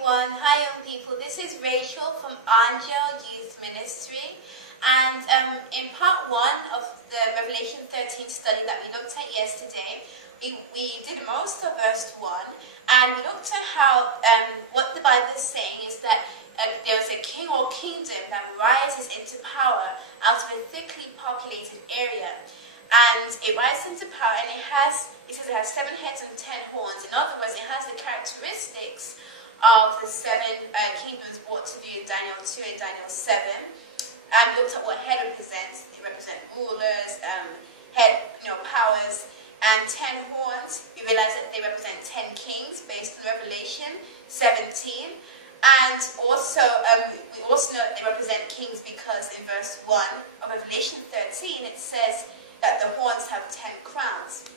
everyone. Hi young people. This is Rachel from Angel Youth Ministry, and in part 1 of the Revelation 13 study that we looked at yesterday, we did most of verse 1, and we looked at how what the Bible is saying is that there's a king or kingdom that rises into power out of a thickly populated area. And it rises into power, and it says it has 7 heads and 10 horns. In other words, it has the characteristics of the 7 kingdoms brought to view in Daniel 2 and Daniel 7. And we looked at what head represents. It represents rulers, powers, and 10 horns. We realized that they represent 10 kings based on Revelation 17. And also, we also know that they represent kings because in verse 1 of Revelation 13 it says that the horns have 10 crowns.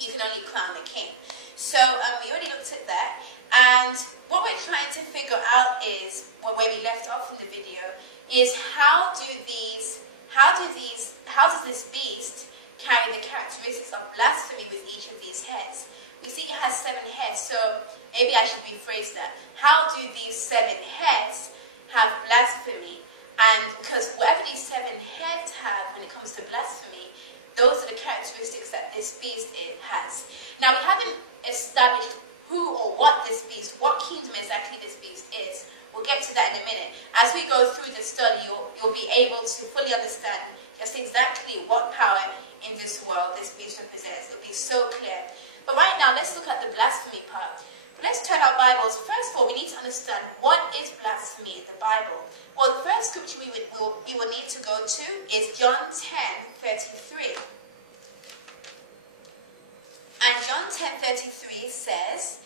You can only crown the king. So we already looked at that, and what we're trying to figure out is, where we left off in the video, is how does this beast carry the characteristics of blasphemy with each of these heads? We see it has 7 heads, so maybe I should rephrase that. How do these 7 heads have blasphemy? And because whatever these 7 heads have when it comes to blasphemy, those are the characteristics that this beast has. Now, we haven't established who or what this beast, what kingdom exactly this beast is. We'll get to that in a minute. As we go through the study, you'll be able to fully understand just exactly what power in this world this beast represents. It'll be so clear. But right now, let's look at the blasphemy part. But let's turn our Bibles. First of all, we need to understand what is blasphemy in the Bible. Well, the first scripture we will need to go to is John 10:33. And John 10:33 says,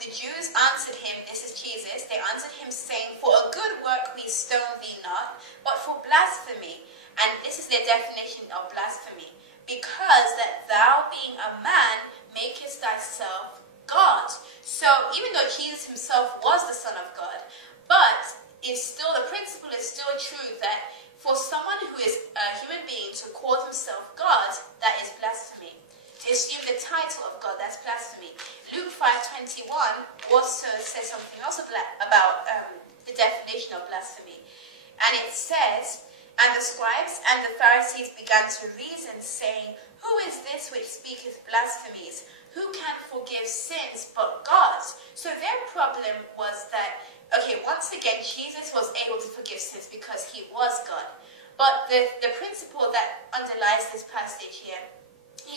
the Jews answered him, this is Jesus, they answered him saying, for a good work we stone thee not, but for blasphemy. And this is the definition of blasphemy. Because that thou being a man makest thyself God. So even though Jesus himself was the Son of God, but the principle is still true that for someone who is a human being to call himself God, that is blasphemy. To assume the title of God, that's blasphemy. Luke 5:21 also says something else about the definition of blasphemy. And it says, and the scribes and the Pharisees began to reason, saying, who is this which speaketh blasphemies? Who can forgive sins but God? So their problem was that, okay, once again, Jesus was able to forgive sins because he was God. But the principle that underlies this passage here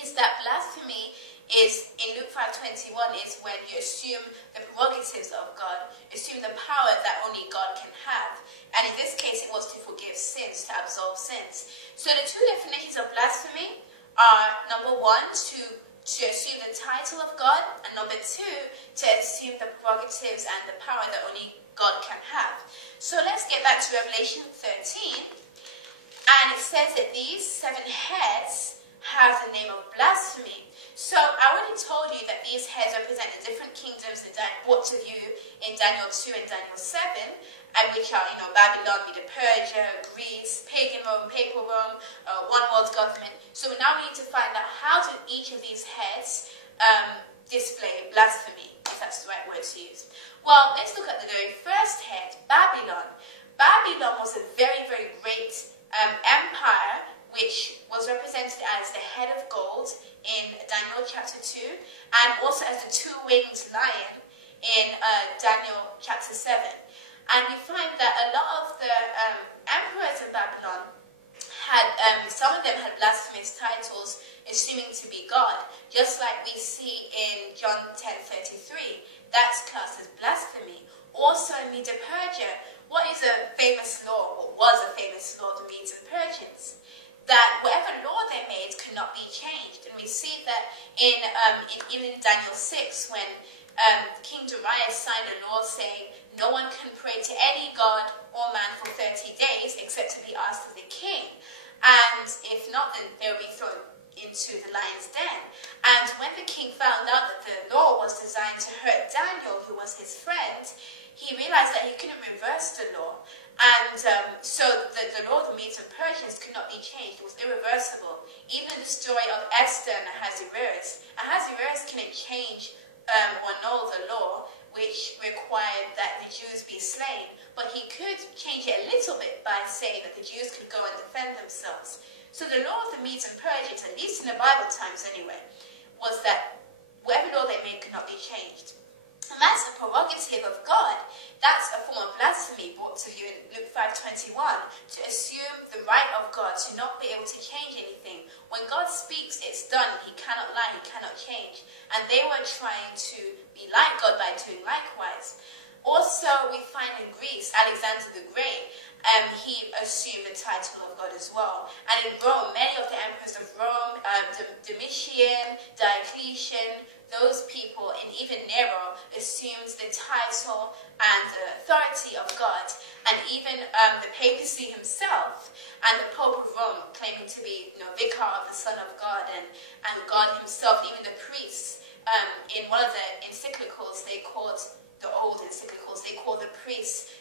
is that blasphemy is, in Luke 5:21, is when you assume the prerogatives of God, assume the power that only God can have. And in this case, it was to forgive sins, to absolve sins. So the 2 definitions of blasphemy are, number 1, to assume the title of God, and number 2, to assume the prerogatives and the power that only God can have. So let's get back to Revelation 13. And it says that these 7 heads have the name of blasphemy. So I already told you that these heads represent the different kingdoms brought to view in Daniel 2 and Daniel 7, which are, Babylon, Medo-Persia, Greece, pagan Rome, papal Rome, one world government. So now we need to find out how do each of these heads display blasphemy, if that's the right word to use. Well, let's look at the very first head, Babylon. Babylon was a very, very great empire, which was represented as the head of gold in Daniel chapter 2, and also as the 2-winged lion in Daniel chapter 7. And we find that a lot of the emperors in Babylon had, some of them had blasphemous titles, assuming to be God, just like we see in John 10:33. That's classed as blasphemy. Also in Medo-Persia, what is a famous law, what was a famous law, the Medes and Persians? That whatever law they made could not be changed. And we see that in Daniel 6, when King Darius signed a law saying no one can pray to any god or man for 30 days except to be asked of the king. And if not, then they will be thrown into the lion's den. And when the king found out that the law was designed to hurt Daniel, who was his friend, he realized that he couldn't reverse the law. And so the law of the Medes and Persians could not be changed. It was irreversible. Even the story of Esther and Ahasuerus couldn't change or annul the law, which which required that the Jews be slain, but he could change it a little bit by saying that the Jews could go and defend themselves. So the law of the Medes and Persians, at least in the Bible times anyway, was that whatever law they made could not be changed. And that's a prerogative of God. That's a form of blasphemy brought to you in Luke 5:21, to assume the right of God to not be able to change anything. When God speaks, it's done. He cannot lie, he cannot change. And they were trying to be like God by doing likewise. Also, we find in Greece, Alexander the Great, he assumed the title of God as well. And in Rome, many of the emperors of Rome, Domitian, Diocletian, those people, and even Nero, assumed the title and the authority of God. And even the papacy himself and the Pope of Rome, claiming to be vicar of the Son of God and God himself, even the priests, in one of the encyclicals, they called the old encyclicals, they called the priests,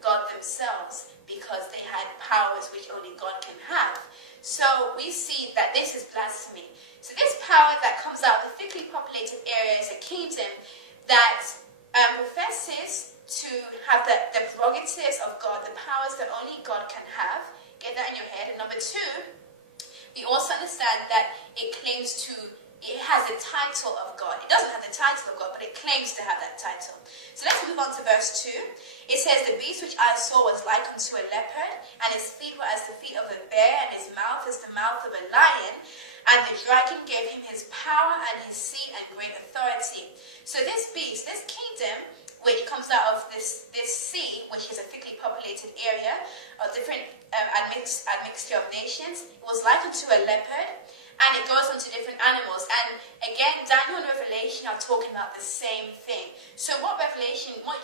God themselves, because they had powers which only God can have. So we see that this is blasphemy. So this power that comes out of the thickly populated area is a kingdom that professes to have the prerogatives of God, the powers that only God can have. Get that in your head. And number two, we also understand that it has the title of God. It doesn't have the title of God, but it claims to have that title. So let's move on to verse 2. It says, "The beast which I saw was like unto a leopard, and his feet were as the feet of a bear, and his mouth as the mouth of a lion. And the dragon gave him his power and his seat and great authority." So this beast, this kingdom, which comes out of this sea, which is a thickly populated area of different admixture of nations, it was like unto a leopard, and it goes on to different animals. And again, Daniel and Revelation are talking about the same thing. So what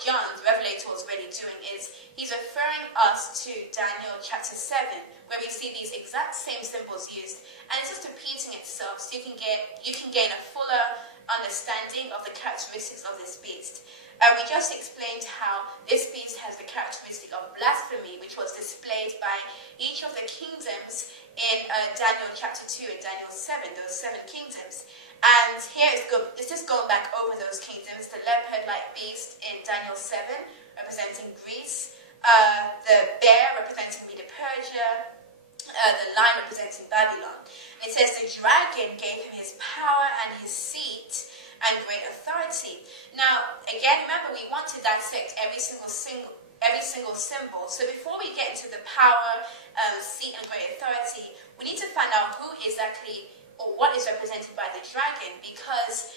John, the Revelator, is really doing is he's referring us to Daniel chapter 7, where we see these exact same symbols used. And it's just repeating itself, so you can gain a fuller understanding of the characteristics of this beast. We just explained how this beast has the characteristic of blasphemy, which was displayed by each of the kingdoms in Daniel chapter 2 and Daniel 7, those 7 kingdoms. And here it's just going back over those kingdoms. The leopard-like beast in Daniel 7, representing Greece. The bear representing Medo-Persia. The lion representing Babylon. It says the dragon gave him his power and his seat and great authority. Now, again, remember, we want to dissect every single symbol. So before we get into the power, seat, and great authority, we need to find out who exactly or what is represented by the dragon, because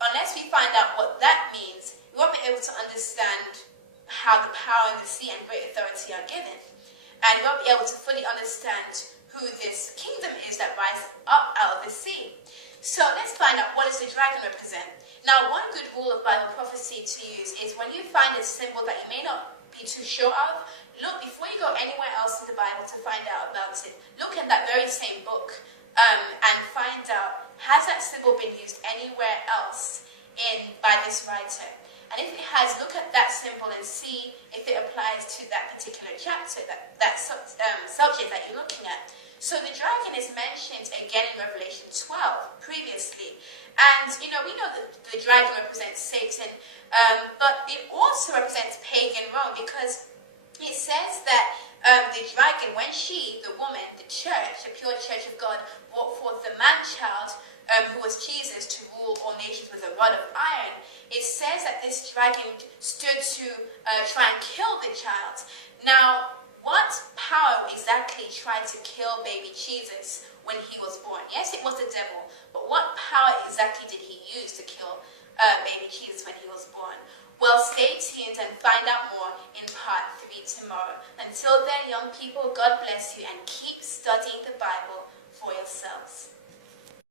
unless we find out what that means, we won't be able to understand how the power and the seat and great authority are given. And we won't be able to fully understand who this kingdom is that rises up out of the sea. So let's find out, what does the dragon represent? Now, one good rule of Bible prophecy to use is when you find a symbol that you may not be too sure of, look, before you go anywhere else in the Bible to find out about it, look at that very same book and find out, has that symbol been used anywhere else by this writer? And if it has, look at that symbol and see if it applies to that particular chapter, that subject that you're looking at. So the dragon is mentioned again in Revelation 12 previously. And, we know that the dragon represents Satan, but it also represents pagan Rome, because it says that the dragon, when she, the woman, the church, the pure church of God, brought forth the man-child, who was Jesus, to rule all nations with a rod of iron, it says that this dragon stood to try and kill the child. Now, what power exactly tried to kill baby Jesus when he was born? Yes, it was the devil, but what power exactly did he use to kill baby Jesus when he was born? Well, stay tuned and find out more in part 3 tomorrow. Until then, young people, God bless you, and keep studying the Bible for yourselves.